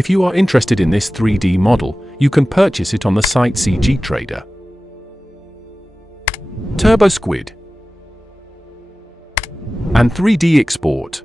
If you are interested in this 3D model, you can purchase it on the site CG Trader. TurboSquid and 3D Export.